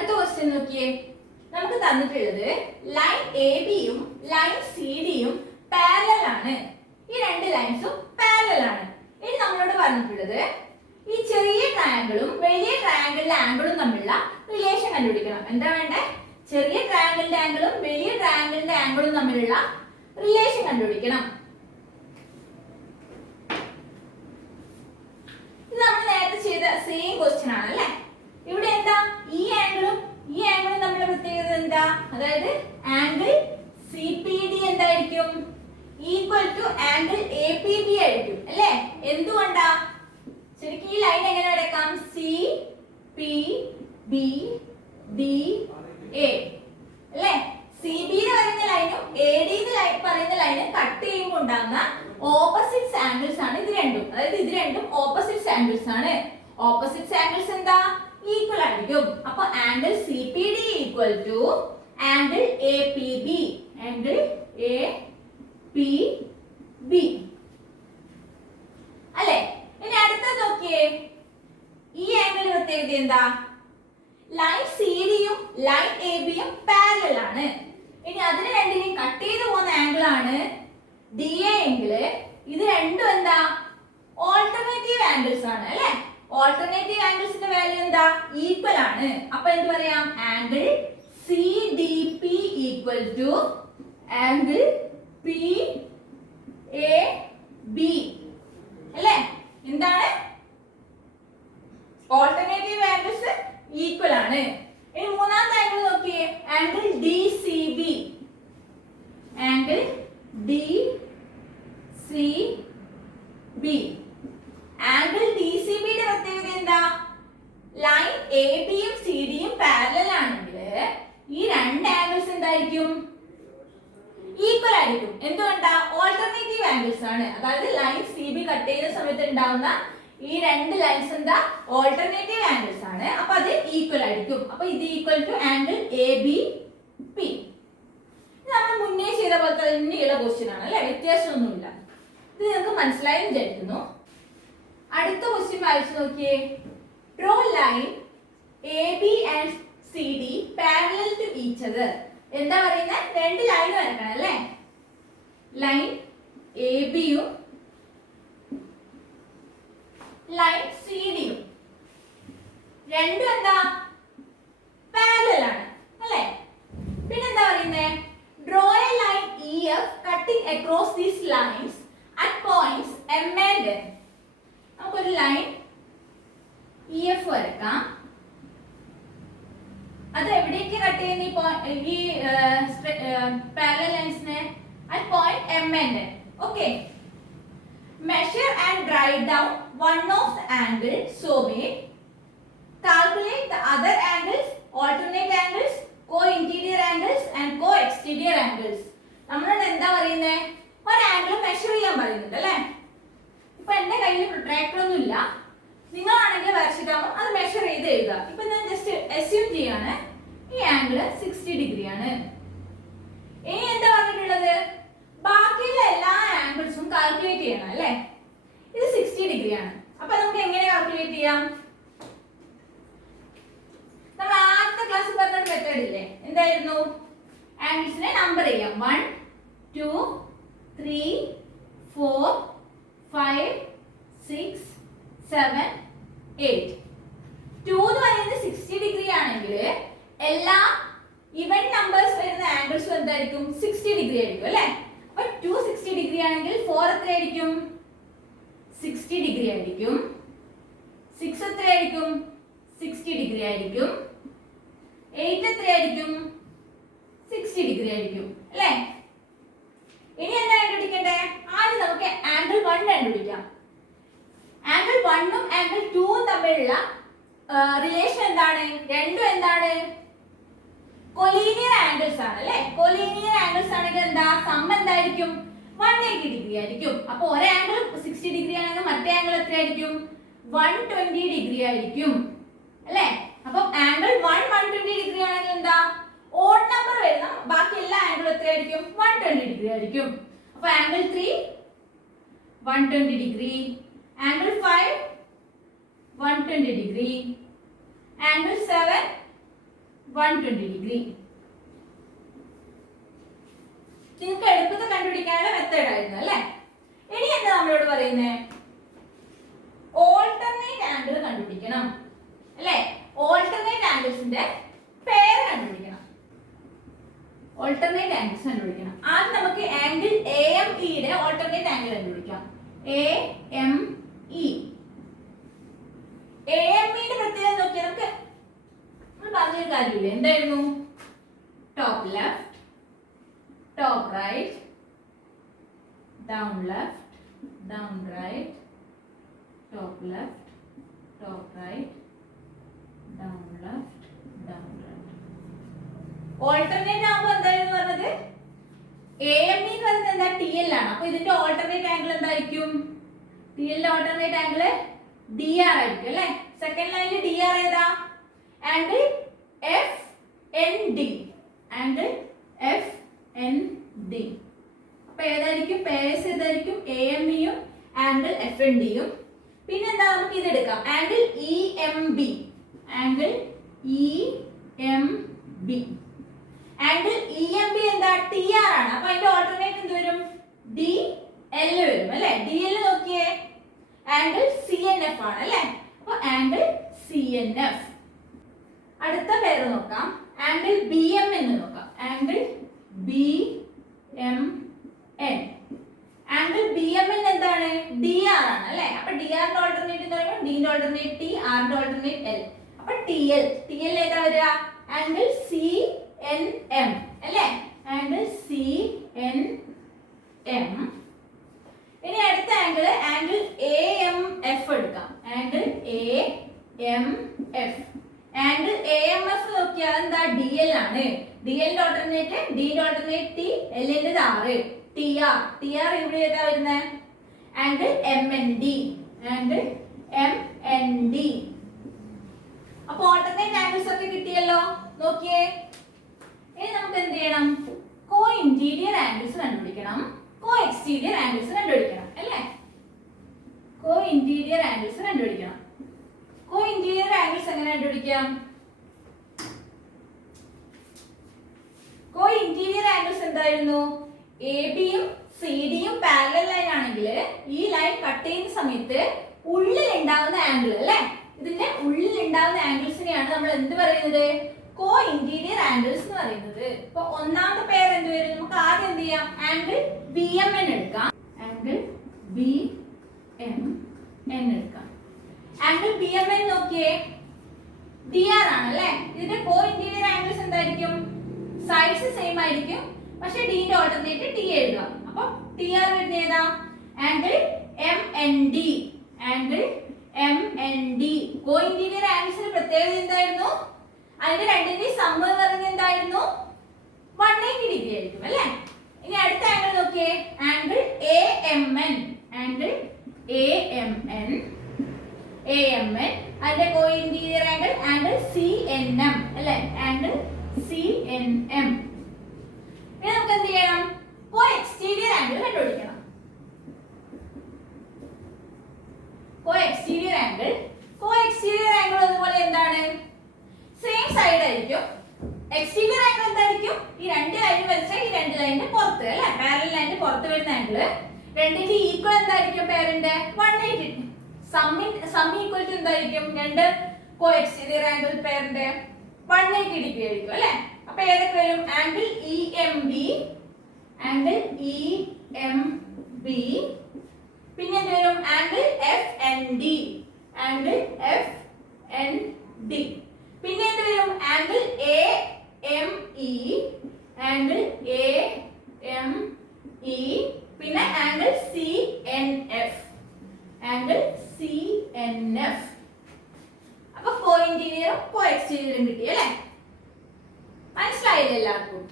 അടുത്ത ക്വസ്റ്റ്യൻ നോക്കിയേ. നമുക്ക് തന്നിട്ടുള്ളത് ലൈൻ എ ബിയും ലൈൻ സി ഡിയും പാരലൽ ആണ്. ഈ രണ്ട് ലൈൻസും പാരലൽ ആണ്. ഇനി നമ്മളോട് പറഞ്ഞിട്ടുള്ളത് ഈ ചെറിയ ട്രയാങ്കിളും വലിയ ട്രയാങ്കിളിന്റെ ആംഗിളും തമ്മിലുള്ള റിലേഷൻ കണ്ടുപിടിക്കണം. എന്താ വേണ്ടേ? ചെറിയ ട്രയാങ്കിളിന്റെ ആംഗിളും വലിയ ട്രയാങ്കിളിന്റെ ആംഗിളും തമ്മിലുള്ള റിലേഷൻ കണ്ടുപിടിക്കണം. ഇത് നമ്മൾ നേരത്തെ ചെയ്ത സെയിം ക്വസ്റ്റ്യൻ ആണ് അല്ലേ? ഇവിടെ എന്താ ഈ ആംഗിളും തമ്മിലുള്ള പ്രത്യേകത എന്താ? അതായത് ആംഗിൾ സി പി ഡി എന്തായിരിക്കും? Equal to angle A P B ആയിരിക്കും അല്ലേ? എന്തുകൊണ്ടാ? ശരിക്കും ഈ ലൈൻ എങ്ങനെ വരയ്ക്കാം? C P B D A അല്ലേ? സി ബി എന്ന് പറയുന്ന ലൈനും എ ഡി എന്ന് പറയുന്ന ലൈനും കട്ട് ചെയ്യുമ്പോൾ ഉണ്ടാകുന്ന ഓപ്പോസിറ്റ് ആംഗിൾസ് ആണ് ഇത് രണ്ടും. അതായത് ഇത് രണ്ടും ഓപ്പോസിറ്റ് ആംഗിൾസ് ആണ്. ഓപ്പോസിറ്റ് ആംഗിൾസ് എന്താ? ഈക്വൽ ആയിരിക്കും. അപ്പൊ angle C P D equal to angle A P B. Angle A P B അല്ലേ? ഇനി അടുത്തത് നോക്കിയേ. ഈ ആംഗിൾ പ്രത്യേകത എന്താ? ലൈൻ സി ഡിയും ലൈൻ എ ബിയും പാരലൽ ആണ്. ഇനി അതിന് രണ്ടിനെയും കട്ട് ചെയ്ത് പോകുന്ന ആംഗിൾ ആണ് ഡി എ എങ്കില് ഇത് രണ്ടും എന്താ? ഓൾട്ടർനേറ്റീവ് ആംഗിൾസ് ആണ് അല്ലേ? ഓൾട്ടർനേറ്റീവ് ആംഗിൾസിന്റെ വാല്യൂ എന്താ? ഈക്വൽ ആണ്. അപ്പൊ എന്ത് പറയാം? Angle C D P equal to angle P A B അല്ലേ? എന്താണ്? ഓൾട്ടർനേറ്റീവ് ആംഗിൾസ് ഈക്വൽ ആണ്. ഇനി മൂന്നാമത്തെ ആംഗിൾ നോക്കിയേ. Angle D C B. Angle D C B. Angle D C ബിയുടെ പ്രത്യേകത എന്താ? ലൈൻ എ ബിയും സി ഡിയും പാരലൽ ആണെങ്കിൽ ഈ രണ്ട് ആംഗിൾസ് എന്തായിരിക്കും? ഈക്വൽ ആയിരിക്കും. എന്തുകൊണ്ടാ? ഓൾട്ടർനേറ്റീവ് ആംഗിൾസ് ആണ്. അതായത് ലൈൻ സി ബി കട്ട് ചെയ്യുന്ന സമയത്ത് ഉണ്ടാവുന്ന ഈ രണ്ട് ലൈൻസ് എന്താ? ഓൾട്ടർനേറ്റീവ് ആംഗിൾസ് ആണ്. അപ്പൊ അത് ഈക്വൽ ആയിരിക്കും. അപ്പൊ ഇത് equal to angle A B P. നമ്മൾ മുന്നേ ചെയ്ത പോലത്തെ തന്നെയുള്ള ക്വസ്റ്റ്യൻ ആണ് അല്ലെ? വ്യത്യാസമൊന്നുമില്ല. ഇത് നിങ്ങൾക്ക് മനസ്സിലായി വിചാരിക്കുന്നു. അടുത്ത ക്വസ്റ്റ്യൻ വായിച്ചു നോക്കിയേ. Draw line A B and C D parallel to each other. എന്താ പറയുന്നത്? രണ്ട് ലൈൻ വരക്കണം അല്ലേ? ലൈൻ എ ബിയും ലൈൻ സി ഡിയും രണ്ടും എന്താ? പാരലൽ ആണ് അല്ലേ? പിന്നെന്താ പറയുന്നത്? Draw a line E F cutting across these lines at points M and N. നമുക്കൊരു ലൈൻ ഇ എഫ് വരക്കാം. അത് എവിടേക്ക് കട്ട് ചെയ്യുന്ന ഈ പാരലൽ ലൈൻസിനെ? At point M and N. Okay. Measure and write down one of the angles so made. Calculate the other angles, alternate angles, co-interior angles and co-exterior angles. നമ്മളോട് എന്താ പറയുന്നേ? ഒരു ആംഗിൾ മെഷർ ചെയ്യാൻ പറയുന്നുണ്ട് അല്ലേ? ഇപ്പൊ എന്റെ കയ്യിൽ പ്രൊട്രാക്ടർ ഒന്നും ഇല്ല. നിങ്ങളാണെങ്കിൽ വരച്ചിട്ടാവും അത് മെഷർ ചെയ്ത് എഴുതുക. ഇപ്പൊ ഞാൻ ജസ്റ്റ് അസ്യൂം ചെയ്യാണ് ഈ ആംഗിൾ 60 ഡിഗ്രി ആണ്. ഇനി എന്താ പറഞ്ഞിട്ടുള്ളത്? ബാക്കിയുള്ള എല്ലാ ആംഗിൾസും കാൽക്കുലേറ്റ് ചെയ്യണം അല്ലേ? ഇത് 60 ഡിഗ്രി ആണ്. അപ്പൊ നമുക്ക് എങ്ങനെ കാൽക്കുലേറ്റ് ചെയ്യാം? നമ്മൾ ആദ്യത്തെ ക്ലാസ്സിൽ പറഞ്ഞ മെത്തേഡ് ഇല്ലേ? എന്തായിരുന്നു? ആംഗിൾസിനെ നമ്പർ ചെയ്യാം. 1 2 3 4 5 6 7 8. 2 എന്ന് പറയുന്നത് 60 ഡിഗ്രി ആണെങ്കിൽ എല്ലാ ഈവൻ നമ്പേഴ്സ് വരുന്ന ആംഗിൾസും എന്തായിരിക്കും? 60 ഡിഗ്രി ആയിരിക്കും അല്ലേ? അപ്പൊ 2 60 ഡിഗ്രി ആണെങ്കിൽ 4 എത്രയായിരിക്കും? 60 ഡിഗ്രി ആയിരിക്കും. 6 എത്രയായിരിക്കും? 60 ഡിഗ്രി ആയിരിക്കും. 8 എത്രയായിരിക്കും? 60 ഡിഗ്രി ആയിരിക്കും അല്ലേ? ഇനി എന്താ കണ്ടുപിടിക്കണ്ടേ? ആദ്യം നമുക്ക് ആംഗിൾ 1 കണ്ടുപിടിക്കാം. ആംഗിൾ 1ഉം ആംഗിൾ 2ഉം തമ്മിലുള്ള റിലേഷൻ എന്താണ്? രണ്ടും എന്താണ്? കൊലീനിയർ ആംഗിൾസ് ആണ് അല്ലേ? കൊലീനിയർ ആംഗിൾസ് ആണെങ്കിൽ എന്താ? സം എന്തായിരിക്കും? 180 ഡിഗ്രി ആയിരിക്കും. അപ്പൊ ഒരു ആംഗിൾ 60 ഡിഗ്രി ആണെങ്കിൽ മറ്റേ ആംഗിൾ എത്രയായിരിക്കും? 120 ഡിഗ്രി ആയിരിക്കും അല്ലേ? അപ്പൊ ആംഗിൾ 1 120 ഡിഗ്രി ആണെങ്കിൽ എന്താ? ഓഡ് നമ്പർ വരുന്ന ബാക്കി എല്ലാ ആംഗിളും എത്രയായിരിക്കും? 120 ഡിഗ്രി ആയിരിക്കും. അപ്പൊ angle 3 120 degree, angle 5 120 degree, angle 7 120 degree. നിങ്ങൾക്ക് എളുപ്പത്തിൽ കണ്ടുപിടിക്കാനുള്ള മെത്തേഡ് ആയിരുന്നു അല്ലേ? ഇനി എന്താ നമ്മളോട് പറയുന്നത്? ഓൾട്ടർനേറ്റ് ആംഗിൾ കണ്ടുപിടിക്കണം അല്ലേ? ഓൾട്ടർനേറ്റ് ആംഗിൾസിന്റെ പേര് കണ്ടുപിടിക്കണം. ഓൾട്ടർനേറ്റ് ആംഗിൾസ് കണ്ടുപിടിക്കണം. ആദ്യം നമുക്ക് ആംഗിൾ AME യുടെ ഓൾട്ടർനേറ്റ് ആംഗിൾ കണ്ടുപിടിക്കാം. AME. AME യുടെ പ്രത്യേകത നോക്കിയാൽ നമ്മൾ പറഞ്ഞൊരു കാര്യമില്ലേ? എന്തായിരുന്നു? Top left, top right, down left, down right, top left, top right, down left, down right. Alternate ആകുമ്പോൾ എന്തായിരുന്നു പറഞ്ഞത്? AME എന്ന് പറയുന്നത് എന്താ? TL ആണ്. അപ്പോൾ ഇതിന്റെ ഓൾട്ടർനേറ്റ് ആംഗിൾ എന്തായിരിക്കും? TL ന്റെ ഓൾട്ടർനേറ്റ് ആംഗിൾ DR ആയിരിക്കും അല്ലേ? സെക്കൻഡ് ലൈനിൽ DR ഏതാ? Angle FND. Angle FND. അപ്പൊ ഏതായിരിക്കും പേഴ്സ്? ഏതായിരിക്കും? AME യും ആംഗിൾ FND യും. പിന്നെ എന്താ? നമുക്ക് ഇത് എടുക്കാം. Angle EMB. Angle EMB. Angle EMB എന്താ? TR ആണ്. അപ്പൊ അതിന്റെ ഓൾട്ടർനേറ്റ് എന്ത് വരും? DL വരും അല്ലേ? DL നോക്കിയേ, ആംഗിൾ CNF ആണ് അല്ലേ? അപ്പൊ ആംഗിൾ CNF. അടുത്ത പേര് നോക്കാം. ആംഗിൾ BMN നോക്കാം. Angle BMN. ആംഗിൾ BMN എന്താണ്? DR ആണ് അല്ലേ? അപ്പൊ DR ന്റെ ഓൾട്ടർനേറ്റ് എന്ന് പറയുമ്പോൾ D ന്റെ ഓൾട്ടർനേറ്റ് T, R ന്റെ ഓൾട്ടർനേറ്റ് L. അപ്പൊ TL ഏതാ വരിക? ആംഗിൾ CNM അല്ലേ? Angle CNM. ഇനി അടുത്ത ആംഗിൾ AMF എടുക്കാം. Angle AMF. ആംഗിൾ AMF നോക്കിയാൽ എന്താ? DL ആണ്. DL ന്റെ ഓൾട്ടർനേറ്റ് D ന്റെ ഓൾട്ടർനേറ്റ് T, L ന്റെ R, TR ഇവിടെ ഏതാ വരുന്നത്? Angle MND. Angle MND. അപ്പോൾ ഓൾട്ടർനേറ്റ് ആംഗിൾസ് ഒക്കെ കിട്ടിയല്ലോ. നോക്കിയേ, ഇനി നമുക്ക് എന്ത് ചെയ്യണം? കോ ഇന്റീരിയർ ആംഗിൾസ് കണ്ടുപിടിക്കണം, കോ എക്സ്റ്റീരിയർ ആംഗിൾസ് കണ്ടുപിടിക്കണം അല്ലേ? കോ ഇന്റീരിയർ ആംഗിൾസ് കണ്ടുപിടിക്കണം. കോ ഇന്റീരിയർ ആംഗിൾസ് എങ്ങനെ കണ്ടുപിടിക്കാം? കോ ഇന്റീരിയർ ആംഗിൾസ് എന്തായിരുന്നു? AB യും CD യും പാരലൽ ലൈൻ ആണെങ്കിൽ ഈ ലൈൻ കട്ട് ചെയ്യുന്ന സമയത്ത് ഉള്ളിൽ ഉണ്ടാവുന്ന ആംഗിൾ അല്ലേ? ഇതിന്റെ ഉള്ളിൽ ഉണ്ടാവുന്ന ആംഗിൾസിനെയാണ് നമ്മൾ എന്ത് പറയുന്നത്? കോ ഇന്റീരിയർ ആംഗിൾസ് എന്ന് പറയുന്നത്. ഇപ്പൊ ഒന്നാമത്തെ പേര് എന്ത് വരും? നമുക്ക് ആദ്യം എന്ത് ചെയ്യാം? ആംഗിൾ BMN എടുക്കാം. ആംഗിൾ BMN എടുക്കാം. ആംഗിൾ BMN നോക്കിയേ, DR ആണ് അല്ലേ? ഇതിന്റെ കോ ഇന്റീരിയർ ആംഗിൾസ് എന്തായിരിക്കും? സൈഡ്സ് സെയിം ആയിരിക്കും, പക്ഷെ D ന്റെ ഓൾട്ടർനേറ്റ് T എഴുതുക. അപ്പോൾ TR വരുന്ന ഏതാ? Angle MND. Angle MND. Co interior ആംഗിൾസിന്റെ പ്രത്യേകത എന്തായിരുന്നു? അതിന്റെ രണ്ടിന്റെയും സം എന്ന് പറയുന്നത് എന്തായിരുന്നു? 180 ഡിഗ്രി ആയിരിക്കും അല്ലേ? ഇനി അടുത്ത ആംഗിൾ നോക്കിയേ, ആംഗിൾ AMN. Angle AMN. അതിന്റെ കോ ഇന്റീരിയർ ആംഗിൾ CNM അല്ലേ? Angle CNM. ഇനി നമുക്ക് എന്ത് ചെയ്യണം? കോ എക്സ്റ്റീരിയർ ആംഗിൾ കണ്ടുപിടിക്കണം. കോ എക്സ്റ്റീരിയർ ആംഗിൾ അതുപോലെ എന്താണ്? സെയിം സൈഡ് ആയിരിക്കും. എക്സ്റ്റീരിയർ ആംഗിൾ എന്തായിരിക്കും? ഈ രണ്ട് ലൈൻ വരച്ച ഈ രണ്ട് ലൈനിന്റെ പുറത്ത് അല്ലേ? പാരലൽ ലൈനിന്റെ പുറത്ത് വരുന്ന ആംഗിൾ രണ്ടിന്റെ ഈക്വൽ എന്തായിരിക്കും? പേരിന്റെ 180. സം ഈക്വൽ ടു എന്തായിരിക്കും? രണ്ട് കോ എക്സ്റ്റീരിയർ ആംഗിൾ പേരിന്റെ 180 ഡിഗ്രി ആയിരിക്കും അല്ലേ? അപ്പൊ ഏതൊക്കെ വരും? Angle EMB, angle EMB. പിന്നെ എന്ത് വരും? Angle FND, angle FND. പിന്നെ എന്ത് വരും? Angle AME, angle AME. പിന്നെ ആംഗിൾ CNF, ആംഗിൾ CNF. അപ്പൊ കോ ഇന്റീരിയറും കോ എക്സ്റ്റീരിയറും കിട്ടി അല്ലേ? മനസ്സിലായില്ല എല്ലാവർക്കും?